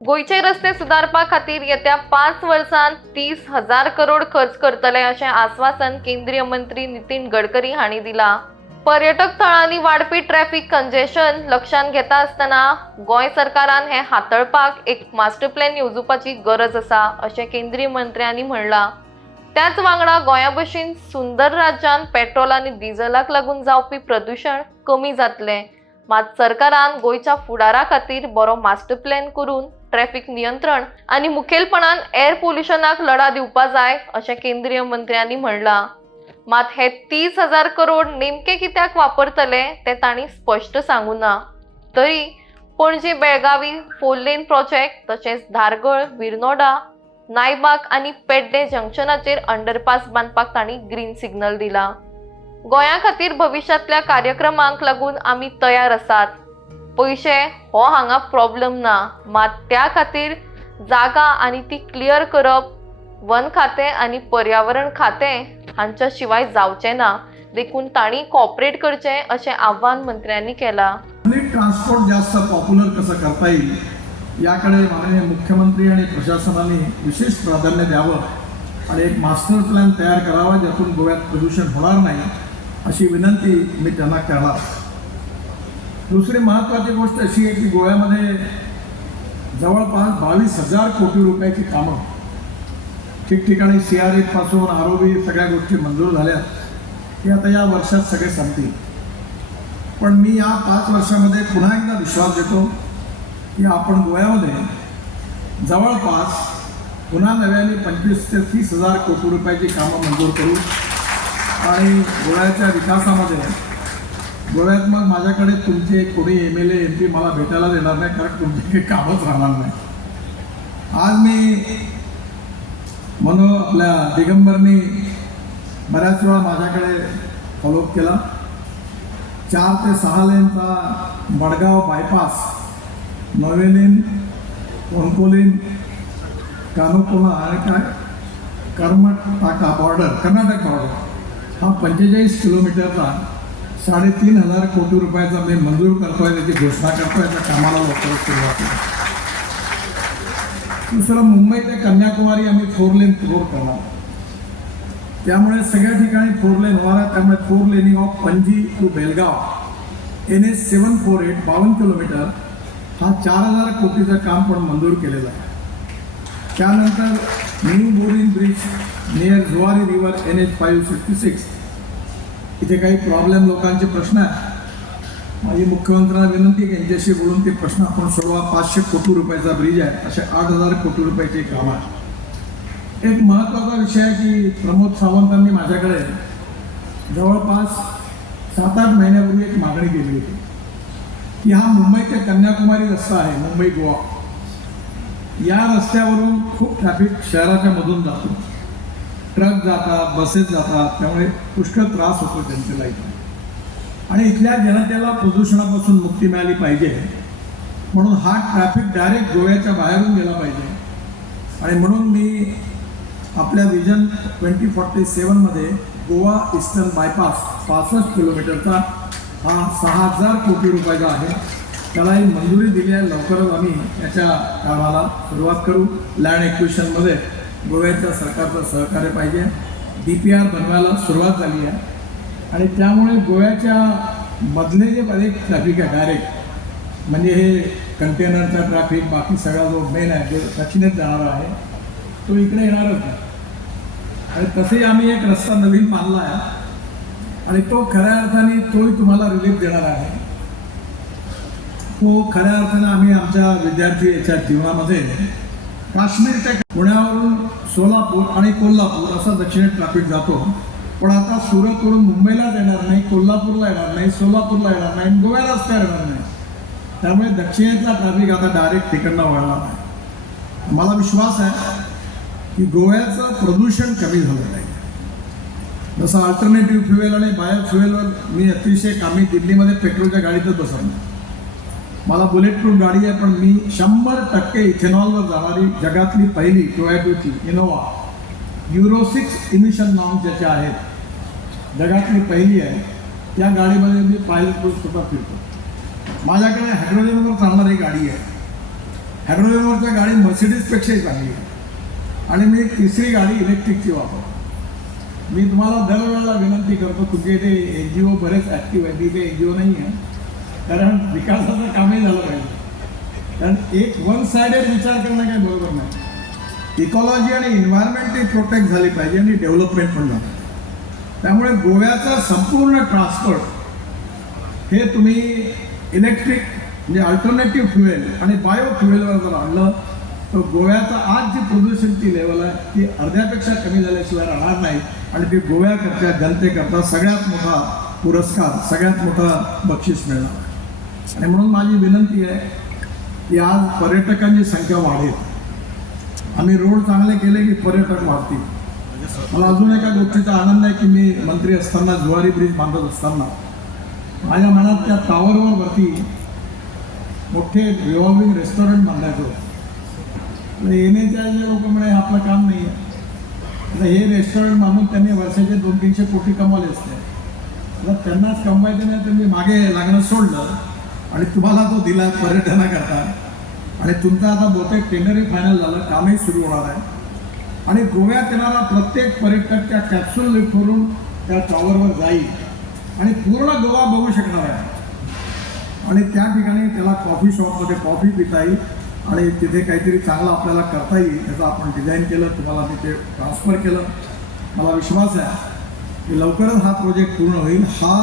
गोयचे रस्ते सुदारपा खातीर येत्या 5 वर्सांत 30,000 करोड खर्च करतले अशें आश्वासन केंद्रीय मंत्री नितीन गडकरी हांणी दिला। पर्यटक थळांनी वाडपी ट्रॅफिक कंजेशन लक्षांत घेता आसतना गोंय सरकारान हें हाताळपाक एक मास्टर प्लॅन येवजपाची गरज आसा अशें केंद्रीय मंत्र्यांनी म्हणलां। त्याच वांगडा गोंया भशेन सुंदर राज्यान पेट्रोल आनी डिझेलाक लागून जावपी प्रदूषण कमी जातलें, मात सरकारान गोंयच्या फुडारा खातीर बरो मास्टर प्लॅन करून ट्रॅफिक नियंत्रण आनी मुखेलपणान एअर पोल्युशनाक लढा दिवपा जाय अशें केंद्रीय मंत्र्यांनी म्हणलां। मात हे 30,000 करोड नेमके कित्याक वापरतले ते तांणी स्पश्ट सांगूं ना। तरी पणजी बेळगावी 4 लेन प्रोजेक्ट तशेंच धारगळ विर्नोडा नायबाग आनी पेड्डे जंक्शनाचेर अंडरपास बांदपाक तांणी ग्रीन सिग्नल दिला। गोंया खातीर भविष्यातल्या कार्यक्रमांक लागून आमी तयार आसात। पैसे हो हांगा प्रॉब्लेम ना, मात त्या खातीर जागा आनी ती क्लियर करप वन खातें आनी पर्यावरण खातें हांच्या शिवाय जावचें ना, देखून तांणी कॉपरेट करचें अशें आव्हान मंत्र्यांनी केलां। ट्रान्सपोर्ट जास्त पॉप्युलर कसं करता येईल याकडे माननीय मुख्यमंत्री आणि प्रशासनाने विशेष प्राधान्य द्यावं आणि एक मास्टर प्लॅन तयार करावा ज्यातून गोव्यात प्रदूषण होणार नाही अशी विनंती मी त्यांना करणार। दुसरी महत्त्वाची गोष्ट अशी आहे की गोव्यामध्ये जवळपास 22,000 कोटी रुपयाची कामं ठिकठिकाणी CRA पासून ROB सगळ्या गोष्टी मंजूर झाल्या की आता या वर्षात सगळे संपतील। पण मी या 5 वर्षामध्ये पुन्हा एकदा विश्वास देतो की आपण गोव्यामध्ये जवळपास पुन्हा नव्याने 25,000 ते 30,000 कोटी रुपयाची कामं मंजूर करू आणि गोव्याच्या विकासामध्ये गोव्यात मग माझ्याकडे तुमचे कोणी MLA MP मला भेटायला देणार नाही, कारण तुमचे काही कामच राहणार नाही। आज मी म्हणून आपल्या दिगंबरनी बऱ्याच वेळा माझ्याकडे फॉलोअप केला। 4 ते 6 लेनचा मडगाव बायपास, 9 लेन कोणकोलीन कानुकोला आणि काय कर्नाटक बॉर्डर हा 45 किलोमीटरचा 3,500 कोटी रुपयाचा मी मंजूर करतोय, त्याची घोषणा करतोय। त्या कामाला लवकरच सुरुवात होईल। दुसरं, मुंबई ते कन्याकुमारी आम्ही 4 लेन रोड करणार, त्यामुळे सगळ्या ठिकाणी 4 लेन होणार आहे। त्यामुळे 4 laning of Panaji to Belgaum NH 748 52 kilometre हा 4,000 कोटीचं काम पण मंजूर केलेलं आहे। त्यानंतर new Borim bridge near Zuari river NH 566 इथे काही प्रॉब्लेम लोकांचे प्रश्न आहेत। माझी मुख्यमंत्र्यांना विनंती की यांच्याशी बोलून ते प्रश्न आपण सोडवा। 500 कोटी रुपयाचा ब्रिज आहे, असे 8,000 कोटी रुपयाचे काम आहे। एक महत्त्वाचा विषय आहे की प्रमोद सावंतांनी माझ्याकडे जवळपास 7-8 महिन्यापूर्वी एक मागणी केली होती की हा मुंबई ते कन्याकुमारी रस्ता आहे, मुंबई गोवा, या रस्त्यावरून खूप ट्रॅफिक शहराच्या मधून जातो, ट्रक जातात, बसेस जातात, त्यामुळे पुष्कळ त्रास होतो त्यांच्या लाईफ आणि इथल्या जनतेला प्रदूषणापासून मुक्ती मिळाली पाहिजे, म्हणून हा ट्रॅफिक डायरेक्ट गोव्याच्या बाहेरून गेला पाहिजे। आणि म्हणून मी आपल्या विजन 2047 मध्ये गोवा ईस्टर्न बायपास 65 किलोमीटरचा हा 6,000 कोटी रुपयाचा आहे, त्यालाही मंजुरी दिली आहे। लवकरच आम्ही याच्या कामाला सुरुवात करू। लँड एक्विजिशनमध्ये गोव्याच्या सरकारचं सहकार्य पाहिजे। DPR बनवायला सुरुवात झाली आहे आणि त्यामुळे गोव्याच्या मधले जे बरेच ट्रॅफिक आहे डायरेक्ट, म्हणजे हे कंटेनरचा ट्रॅफिक, बाकी सगळा जो मेन आहे जो दक्षिणेत जाणारा आहे तो इकडे येणारच नाही। आणि तसेही आम्ही एक रस्ता नवीन बांधला आहे आणि तो खऱ्या अर्थाने तोही तुम्हाला रिलीफ देणार आहे। तो खऱ्या अर्थाने आम्ही आमच्या विद्यार्थी याच्या जीवनामध्ये काश्मीर ते पुण्यावरून सोलापूर आणि कोल्हापूर असा दक्षिणेत ट्रॅफिक जातो, पण आता सुरतवरून मुंबईलाच येणार नाही, कोल्हापूरला येणार नाही, सोलापूरला येणार नाही, गोव्यालाच त्या येणार नाही। त्यामुळे दक्षिणेतला ट्रॅफिक आता डायरेक्ट तिकडनं वळणार आहे। मला विश्वास आहे की गोव्याचं प्रदूषण कमी झालं नाही। जसं अल्टरनेटिव्ह फ्युएल आणि बायोफ्युएलवर मी अतिशय कामी दिल्लीमध्ये पेट्रोलच्या गाडीतच बसवणार। मला बुलेट प्रूफ गाडी आहे, पण मी 100% इथेनॉलवर जाणारी जगातली पहिली टोयोटाची इनोवा Euro 6 इमिशन नॉर्म्स ज्याच्या आहेत जगातली पहिली आहे, त्या गाडीमध्ये मी पायलट स्वतः फिरतो। माझ्याकडे हायड्रोजनवर चालणारी गाडी आहे। हॅग्रोवेमरच्या गाडी मर्सिडीजपेक्षाही चांगली आहे आणि मी तिसरी गाडी इलेक्ट्रिकची वापरतो. मी तुम्हाला दरवेळेला विनंती करतो, तुमच्या इथे NGO बरेच ॲक्टिव्ह आहे, तिथे NGO नाही आहे, कारण विकासाचं कामही झालं पाहिजे. कारण एक वन साइडेड विचार करणं काही बरोबर नाही. इकॉलॉजी आणि एन्व्हायरमेंटही प्रोटेक्ट झाली पाहिजे आणि डेव्हलपमेंट पण झालं. त्यामुळे गोव्याचा संपूर्ण ट्रान्सपोर्ट हे तुम्ही इलेक्ट्रिक म्हणजे अल्टरनेटिव्ह फ्युएल आणि बायो फ्युएलवर जर आणलं तर गोव्याचा आज जी प्रदूषणची लेवल आहे ती अर्ध्यापेक्षा कमी झाल्याशिवाय राहणार नाही आणि ती गोव्याकरता जनतेकरता सगळ्यात मोठा पुरस्कार, सगळ्यात मोठा बक्षीस मिळणार. आणि म्हणून माझी विनंती आहे की आज पर्यटकांची संख्या वाढेल. आम्ही रोड चांगले केले की पर्यटक वाढतील. मला अजून एका गोष्टीचा आनंद आहे की मी मंत्री असताना जुवारी ब्रिज बांधत असताना माझ्या मनात त्या टावरवर वरती मोठे रिव्हॉल्विंग रेस्टॉरंट बांधायचं होतं. येण्याच्या जे लोक म्हणे आपलं काम नाही आहे, आता हे रेस्टॉरंट बांधून त्यांनी वर्षाचे 200-300 कोटी कमावले असते. आता त्यांनाच कमवायचं नाही तर मी मागे लागणं सोडलं आणि तुम्हाला तो दिला पर्यटनाकरता. आणि तुमचं आता बहुतेक टेंडरही फायनल झालं, कामही सुरू होणार आहे. आणि गोव्यात येणारा प्रत्येक पर्यटक त्या कॅप्सूल लिफ्टवरून त्या टॉवरवर जाईल आणि पूर्ण गोवा बघू शकणार आहे. आणि त्या ठिकाणी त्याला कॉफी शॉपमध्ये कॉफी पिता येईल आणि तिथे काहीतरी चांगलं आपल्याला करता येईल याचं आपण डिझाईन केलं, तुम्हाला तिथे ट्रान्सफर केलं. मला विश्वास आहे की लवकरच हा प्रोजेक्ट पूर्ण होईल. हा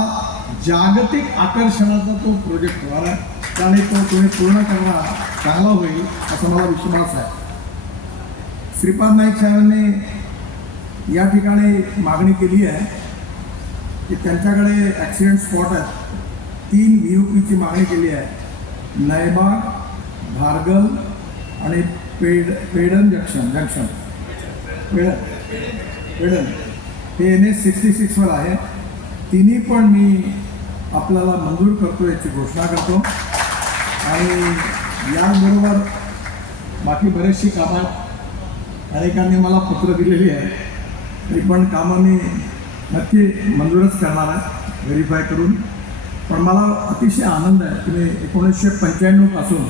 जागतिक आकर्षणाचा तो प्रोजेक्ट होणार आहे आणि तो तुम्ही पूर्ण करणं चांगला होईल असं मला विश्वास आहे. श्रीपाद नाईक साहेबांनी या ठिकाणी मागणी केली आहे की त्यांच्याकडे ॲक्सिडेंट स्पॉट आहेत. 3 VUPची मागणी केली आहे. नयबाग, भारगल आणि पेडन जंक्शन पेडन हे NH 66वर आहे. तिन्ही पण मी आपल्याला मंजूर करतो याची घोषणा करतो. आणि याचबरोबर बाकी बरेचशी कामं अनेकांनी मला पत्र दिलेली आहे, तरी पण कामं मी नक्की मंजूरच करणार आहे व्हेरीफाय करून. पण मला अतिशय आनंद आहे की मी 1995 पासून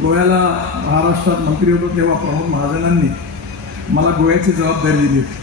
गोव्याला महाराष्ट्रात मंत्री होतो तेव्हा प्रमोद महाजनांनी मला गोव्याची जबाबदारी दिली होती.